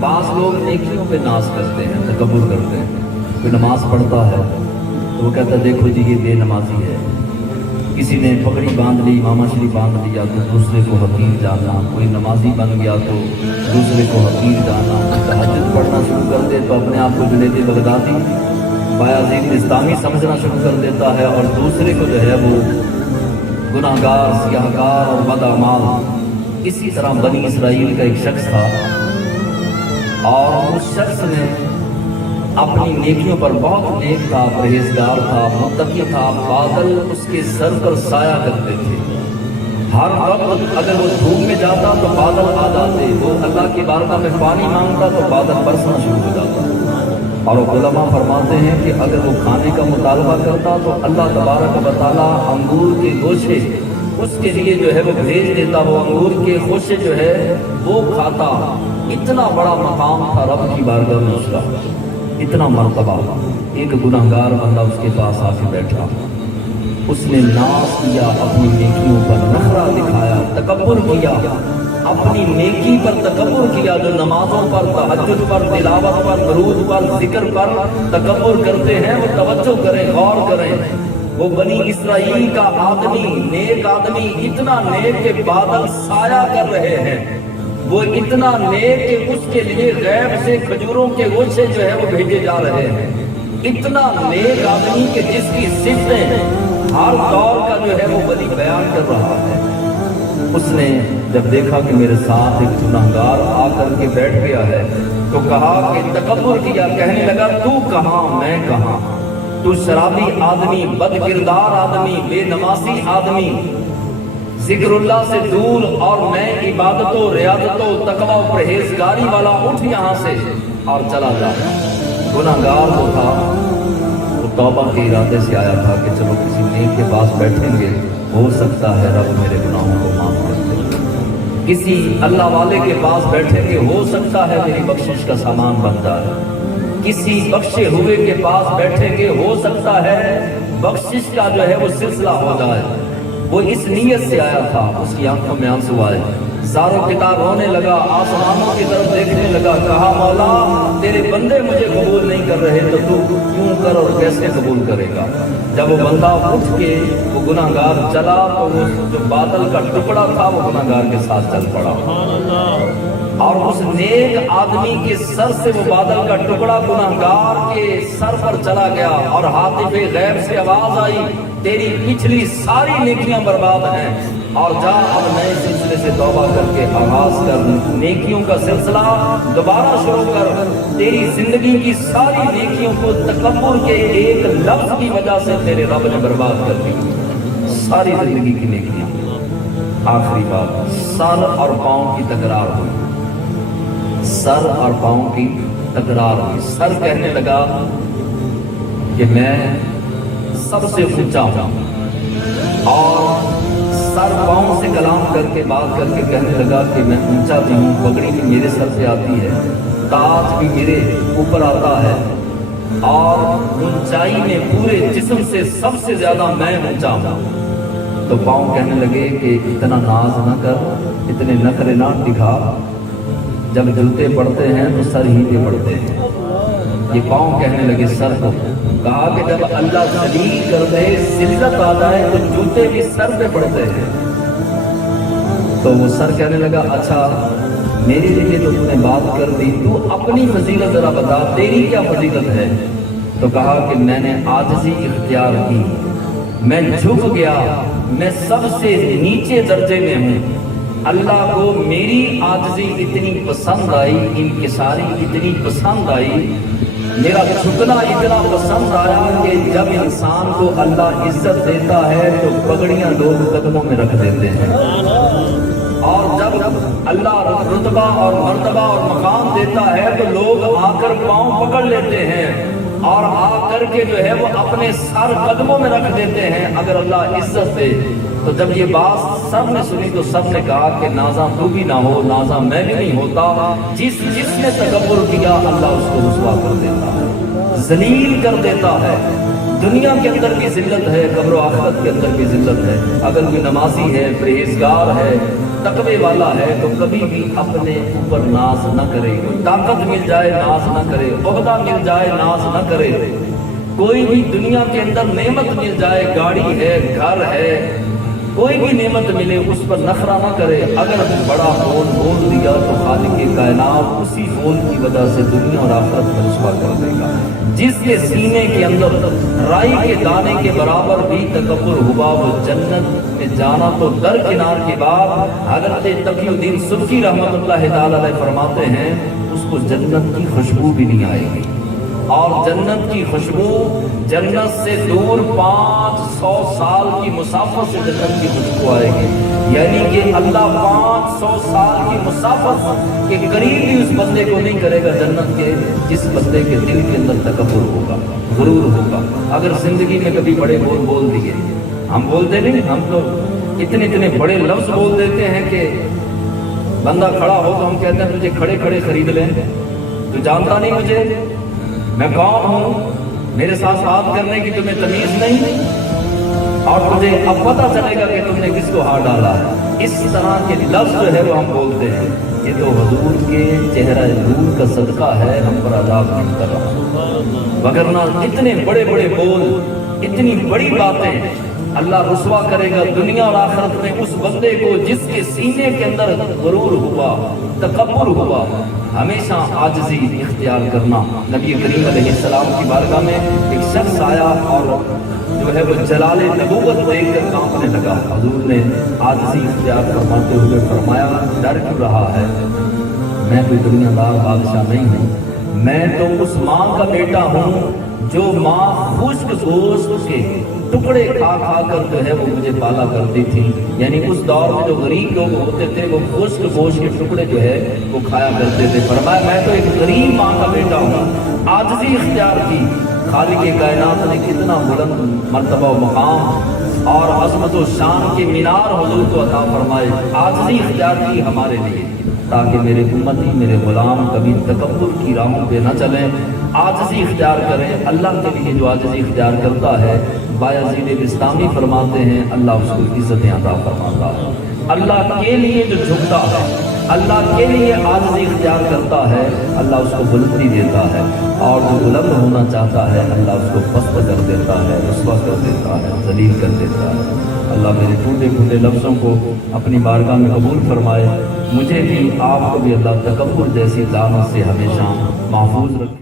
بعض لوگ نیکیوں پہ ناز کرتے ہیں، تکبر کرتے ہیں۔ کوئی نماز پڑھتا ہے تو وہ کہتا ہے دیکھو جی یہ بے نمازی ہے۔ کسی نے پگڑی باندھ لی، امامہ شریف باندھ لیا تو دوسرے کو حقیر جاننا، کوئی نمازی بن گیا تو دوسرے کو حقیر جاننا، تہجد پڑھنا شروع کر دے تو اپنے آپ کو جنید بغدادی، بایزید بستامی سمجھنا شروع کر دیتا ہے، اور دوسرے کو جو ہے وہ گناہ گار، سیاہ کار اور بدعمال۔ اسی طرح بنی اسرائیل کا ایک شخص تھا، اور اس شخص نے اپنی نیکیوں پر بہت نیک تھا، پرہیزگار تھا، متقی تھا، بادل اس کے سر پر سایہ کرتے تھے۔ ہر وقت اگر وہ دھوپ میں جاتا تو بادل آ جاتے، وہ اللہ کی بارگاہ میں پانی مانگتا تو بادل برسنا شروع ہو جاتا۔ اور علماء فرماتے ہیں کہ اگر وہ کھانے کا مطالبہ کرتا تو اللہ تبارک و تعالیٰ انگور کے گوشے اس کے لیے جو ہے وہ بھیج دیتا، وہ انگور کے خوشے جو ہے وہ کھاتا۔ اتنا بڑا مقام تھا رب کی بارگاہ میں اس کا، اتنا مرتبہ۔ ایک گناہ گار بندہ اس کے پاس آ کے بیٹھا، اس نے ناز کیا، اپنی نیکیوں پر نخرہ دکھایا، تکبر کیا، اپنی نیکی پر تکبر کیا۔ جو نمازوں پر، تہجد پر، تلاوت پر، درود پر، ذکر پر تکبر کرتے ہیں وہ توجہ کریں، غور کریں۔ وہ بنی اسرائیل کا آدمی، نیک آدمی، اتنا نیک کہ بادل سایہ کر رہے ہیں، وہ اتنا نیک کہ اس کے لیے غیب سے کھجوروں کے گوشے جو ہے وہ بھیجے جا رہے ہیں۔ اتنا نیک آدمی کہ جس کی صفتیں ہر دور کا جو ہے وہ ولی بیان کر رہا ہے۔ اس نے جب دیکھا کہ میرے ساتھ ایک گنہگار آ کر کے بیٹھ گیا ہے تو کہا کہ تکبر کیا، کہنے لگا تو کہاں میں کہاں، تو شرابی آدمی، بد کردار آدمی، بے نمازی آدمی، ذکر اللہ سے دور، اور میں عبادت و ریاضت و تقوی و پرہیزگاری والا، اٹھ یہاں سے اور چلا جا۔ گنہگار وہ تھا، وہ توبہ کے ارادے سے آیا تھا کہ چلو کسی نیک کے پاس بیٹھیں گے، ہو سکتا ہے رب میرے گناہوں کو معاف کر دے۔ کسی اللہ والے کے پاس بیٹھیں گے، ہو سکتا ہے میری بخشش کا سامان بن جائے۔ کسی بخشے ہوئے کے پاس بیٹھیں گے، ہو سکتا ہے بخشش کا جو ہے وہ سلسلہ ہو جائے۔ وہ اس نیت سے آیا تھا، اس کی آنکھوں میں آنسو آئے، زاروں کتاب رونے لگا، آسمانوں کی طرف دیکھنے لگا، کہا مولا تیرے بندے مجھے قبول نہیں کر رہے تو تو کیوں کر اور کیسے قبول کرے گا۔ جب وہ بندہ اٹھ کے وہ گناہگار چلا تو وہ جو بادل کا ٹکڑا تھا وہ گناہگار کے ساتھ چل پڑا، اور اس نیک آدمی کے سر سے وہ بادل کا ٹکڑا گناہگار کے سر پر چلا گیا، اور ہاتف غیب سے آواز آئی تیری پچھلی ساری نیکیاں برباد ہیں، اور جا اب نئے سلسلے سے توبہ کر کے آغاز کر، نیکیوں کا سلسلہ دوبارہ شروع کر۔ تیری زندگی کی ساری نیکیوں کو تکبر کے ایک لفظ کی وجہ سے تیرے رب نے برباد کر دی، ساری زندگی کی نیکیاں۔ آخری بات، سر اور پاؤں کی تکرار ہوئی، سر اور پاؤں کی تکرار ہوئی۔ سر کہنے لگا کہ میں سب سے اونچا ہوں، اور سر پاؤں سے کلام کر کے بات کر کے کہنے لگا کہ میں اونچا بھی ہوں، پگڑی بھی میرے سر سے آتی ہے، تاج بھی میرے اوپر آتا ہے، اور اونچائی میں پورے جسم سے سب سے زیادہ میں اونچا ہوں۔ تو پاؤں کہنے لگے کہ اتنا ناز نہ کر، اتنے نخرے نہ دکھا، جب جوتے پڑتے ہیں تو سر ہی پہ پڑتے ہیں۔ یہ پاؤں کہنے لگے سر کو، کہا کہ جب اللہ ذلیل کر دے، ذلت آ جائے تو جوتے بھی سر پہ پڑتے ہیں۔ تو وہ سر کہنے لگا اچھا میرے لیے تو تم نے بات کر دی، تو اپنی فضیلت ذرا بتا، تیری کیا فضیلت ہے؟ تو کہا کہ میں نے عاجزی اختیار کی، میں جھک گیا، میں سب سے نیچے درجے میں ہوں۔ اللہ کو میری عاجزی اتنی پسند آئی، انکساری اتنی پسند آئی، میرا جھکنا اتنا پسند آیا کہ جب انسان کو اللہ عزت دیتا ہے تو پگڑیاں لوگ قدموں میں رکھ دیتے ہیں، اور جب اللہ رتبہ اور مرتبہ اور مقام دیتا ہے تو لوگ آ کر پاؤں پکڑ لیتے ہیں، اور آ کر کے جو ہے وہ اپنے سر قدموں میں رکھ دیتے ہیں۔ اگر اللہ عزت دے تو جب یہ بات سب نے سنی تو سب نے کہا کہ نازا تو بھی نہ ہو، نازا میں بھی نہیں ہوتا، جس نے تکبر کیا اللہ اس کو رسوا کر دیتا ہے، ذلیل کر دیتا ہے۔ دنیا کے اندر بھی ذلت ہے، قبر و آخرت کے اندر بھی ذلت ہے۔ اگر کوئی نمازی ہے، پرہیزگار ہے، تقوی والا ہے، تو کبھی بھی اپنے اوپر ناز نہ کرے۔ کوئی طاقت مل جائے ناز نہ کرے، عہدہ مل جائے ناز نہ کرے، کوئی بھی دنیا کے اندر نعمت مل جائے، گاڑی ہے، گھر ہے، کوئی بھی نعمت ملے اس پر نخرہ نہ کرے۔ اگر بڑا بول دیا تو خالق کائنات اسی بول کی وجہ سے دنیا اور آخرت میں رسوا کر دے گا۔ جس کے سینے کے اندر رائی کے دانے کے برابر بھی تکبر ہوا، وہ جنت میں جانا تو درکنار کے بعد حضرت تقی الدین سبکی رحمۃ اللہ تعالی علیہ فرماتے ہیں اس کو جنت کی خوشبو بھی نہیں آئے گی، اور جنت کی خوشبو جنت سے دور 500 سال کی مسافت سے جنت کی خوشبو آئے گی، یعنی کہ اللہ 500 سال کی مسافت کے قریب بھی اس بندے کو نہیں کرے گا جنت کے، جس بندے کے دل کے اندر تکبر ہوگا، غرور ہوگا۔ اگر زندگی میں کبھی بڑے بول دیے، ہم بولتے نہیں، ہم تو اتنے بڑے لفظ بول دیتے ہیں کہ بندہ کھڑا ہو تو ہم کہتے ہیں تجھے کھڑے کھڑے خرید لیں، تو جانتا نہیں مجھے میں کون ہوں، میرے ساتھ بات کرنے کی تمہیں تمیز نہیں، اور تجھے اب پتہ چلے گا کہ تم نے کس کو ہاتھ ڈالا ہے۔ اس طرح کے لفظ جو ہے وہ ہم بولتے ہیں، یہ تو حضور کے چہرہ نور کا صدقہ ہے، ہم پر عذاب نہیں کر رہا، وگرنہ اتنے بڑے بول، اتنی بڑی باتیں اللہ رسوا کرے گا دنیا اور آخرت میں اس بندے کو جس کے سینے کے اندر غرور ہوا، تکبر ہوا۔ ہمیشہ عاجزی اختیار کرنا۔ نبی کریم علیہ السلام کی بارگاہ میں ایک شخص آیا اور جو ہے وہ جلال نبوت دیکھ کر کانپنے لگا۔ حضور نے عاجزی اختیار فرماتے ہوئے فرمایا ڈر کیوں رہا ہے، میں کوئی دنیا دار بادشاہ نہیں ہوں، میں تو اس ماں کا بیٹا ہوں جو ماں خشک گوشت کے ٹکڑے کھا کر جو ہے وہ مجھے پالا کرتی تھی، یعنی اس دور میں جو غریب لوگ ہوتے تھے وہ خشک گوشت کے ٹکڑے جو ہے وہ کھایا کرتے تھے۔ فرمایا میں تو ایک غریب ماں کا بیٹا ہوں، عاجزی اختیار کی۔ خالق کائنات نے کتنا بلند مرتبہ و مقام اور عظمت و شان کے مینار حضور کو عطا فرمائے، عاجزی اختیار کی ہمارے لیے، تاکہ میرے امتی، میرے غلام کبھی تکبر کی راہوں پہ نہ چلیں، عاجزی اختیار کریں۔ اللہ کے لیے جو عاجزی اختیار کرتا ہے، بایزید بستامی فرماتے ہیں اللہ اس کو عزتیں عطا فرماتا ہے۔ اللہ کے لیے جو جھکتا ہے، اللہ کے لیے عاجزی اختیار کرتا ہے، اللہ اس کو بلندی دیتا ہے، اور جو بلند ہونا چاہتا ہے اللہ اس کو پست کر دیتا ہے، رسوا کر دیتا ہے، ذلیل کر دیتا ہے۔ اللہ میرے ٹوٹے لفظوں کو اپنی بارگاہ میں قبول فرمائے، مجھے بھی آپ کو بھی اللہ تکبر جیسی لعنت سے ہمیشہ محفوظ رکھے۔